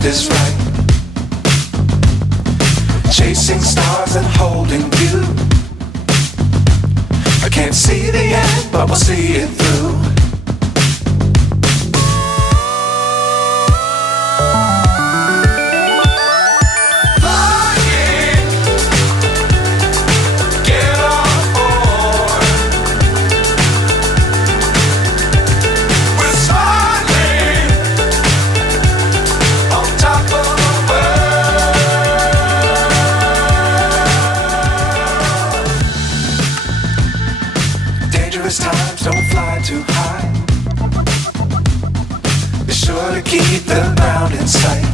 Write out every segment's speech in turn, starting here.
left is right. Chasing stars and holding you. I can't see the end, but we'll see it through. Times don't fly too high. Be sure to keep the ground in sight.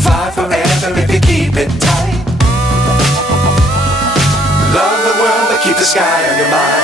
Fly forever if you keep it tight. Love the world but keep the sky on your mind.